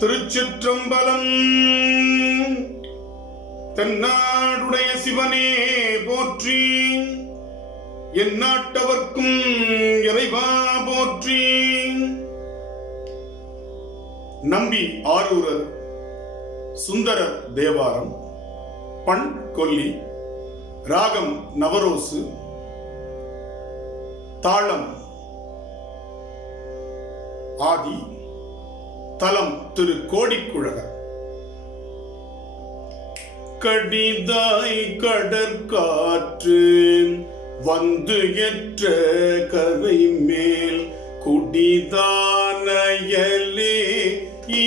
திருச்சிற்றம்பலம். தென்னாடுடைய சிவனே போற்றி, எந்நாட்டவர்க்கும் இறைவா போற்றி. நம்பி ஆரூரர் சுந்தரர் தேவாரம். பண் கொல்லி, ராகம் நவரோசு, தாளம் ஆதி, தலம் திரு கோடிக்குழகர். கடிதாய் கடற்காற்று வந்து எற்ற கரை மேல் குடிதானயலே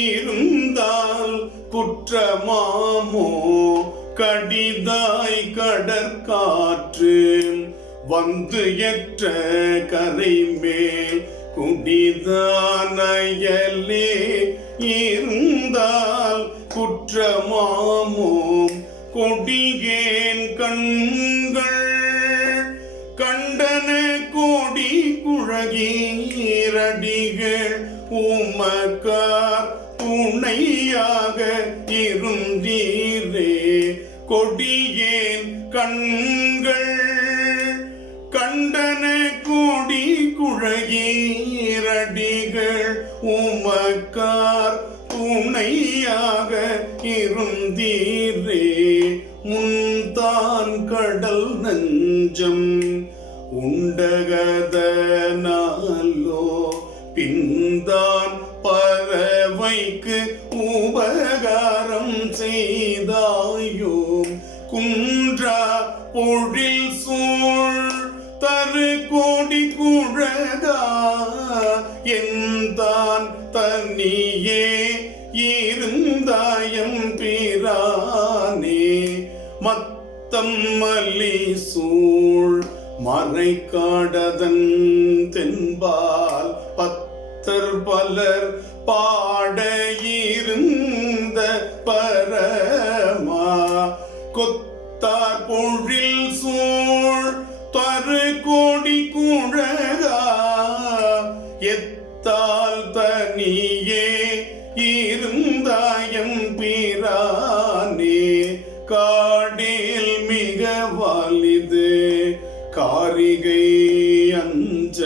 இருந்தால் குற்றமாமோ. கடிதாய் கடற்காற்று வந்து எற்ற கரை மேல் குடிதானயலே இருந்தால் குற்றமாமோ. கொடியேன் கண்கள் கண்டன கோடி குழகீரடிகள் உமக்கார் துணையாக இருந்தீரே. கொடியேன் கண்கள் கண்டன கோடி குழகீரடிகள் உமக்கார் துணையாக இருந்தீரே. முன்தான் கடல் நஞ்சம் உண்டகதனாலோ பின்தான் பறவைக்கு உபகாரம் செய்தாயோ. குன்றா பொழில் சூழ் தரு கோடி குழகா எந்தான் தனியே இருந்தாயம் பிரானே. மத்தம் மல்லி சூழ் மறை காடதன் தென்பால் பத்தர் பலர் பாட இருந்த பரமா. கொத்தார் பொழில் சூழ் தரு கோடி குழகா எத்தால் தனியே இருந்தாயம் பிரானே. காடில் மிக வாலிது காரிகை அஞ்ச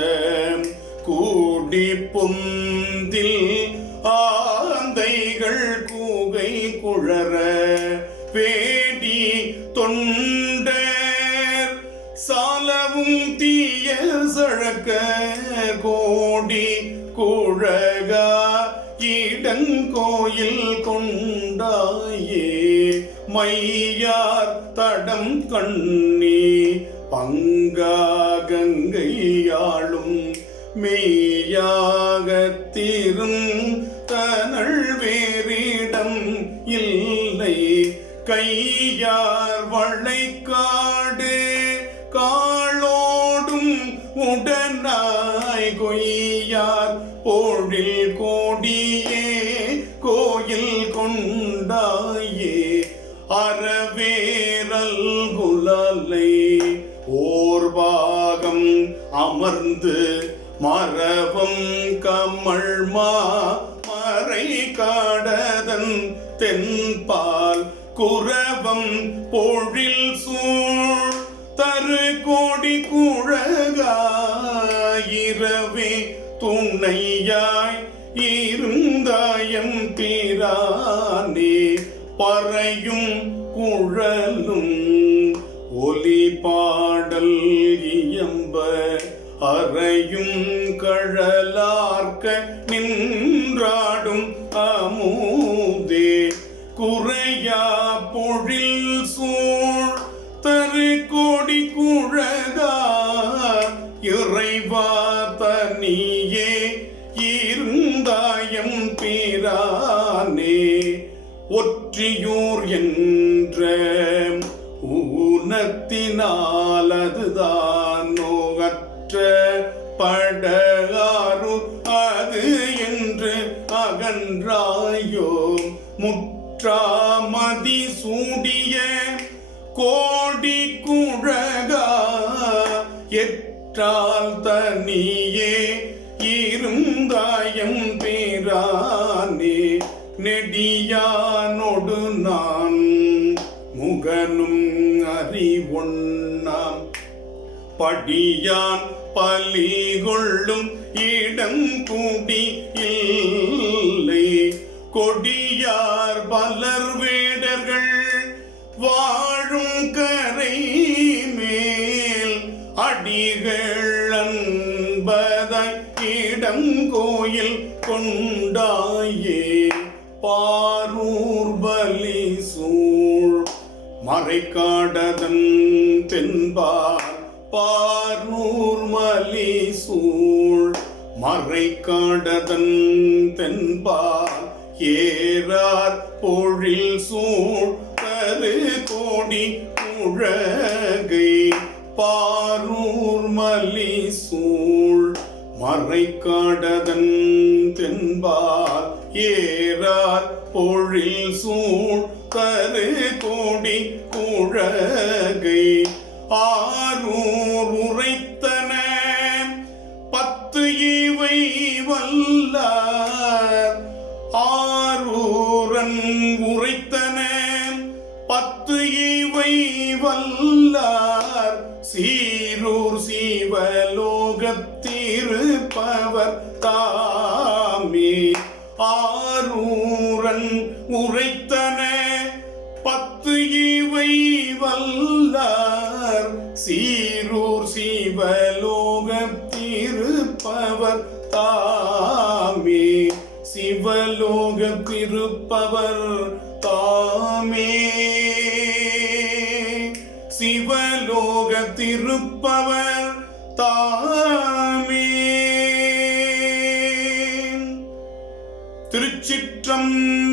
கூடி பொந்தில் ஆந்தைகள் கூகை குழற வேடி தொண்டர் சாலவும் தீய சழக்க கோடி குழகா இடங்கோயில் கொண்டாயே. மையார் தடம் கண்ணி பங்கா கங்கையாளும் மெய்யாகத்திரும் தனள் வேறிடம் இல்லை. கையார் வளைக்காடு காளோடும் உடனாய் கொய்யார் பொழில் கோடியே கோயில் கொண்டாயே. அறவேரல் குலலை ஓர் பாகம் அமர்ந்து மரவம் கமழ்மா மறை காடதன் தென்பால் குரவம் பொழில் சூழ் தரு கோடி குழகா இரவே துணையாய் இருந்தாயம் பிரானே. பறையும் குழலும் ஒலி பாடல் இயம்ப அறையும் கழலார்க்க நின்றாடும் அமுதே. குறையா பொழில் சூழ் தரு கோடி குழகா இறைவா தனியே இருந்தாயம் பிரானே. ஒற்றியூர் என்ற ஊனத்தினால் அதுதான் நோகற்ற படகாரு அது என்று அகன்றாயோ. முற்றாமதி சூடிய கோடி குழகா எற்றால் தனியே இருந்தாயம் பிரானே. நெடியானொடு நான் முகனும் அறிவொண்ணாம் படியான் பலி கொள்ளும் இடம் கூடி இல்லை கொடியார் பலர் வேடர்கள் வாழும் கரை மேல் அடிகள் அன்பதாய் இடம் கோயில் கொண்டாயே பாரூர் பலி சூழ் மறைக்காடதன் தென்பார் பாரூர் மலி சூழ் மறைக்காடதன் தென்பார் ஏறார் பொழில் சூழ் கரு கோடி குழகை பாரூர் மலி சூழ் மறைக்காடதன் தென்பால் ஏறார் பொழில் சூழ் கரு கோடி குழகை ஆரூர் உரைத்தன 10 இவை வல்லார் ஆரூரன் உரைத்தன 10 இவை வல்லார் சீரூர் சிவலோகத்திருப்பவர் தாமே ஆரூரன் உரைத்தன 10 இவை வல்லார் சீரூர் சிவலோகத்திருப்பவர் தாமே சிவலோகத்திருப்பவர் தாமே சிவலோகத்திருப்பவர் தாமே. திருச்சிற்றம்பலம்.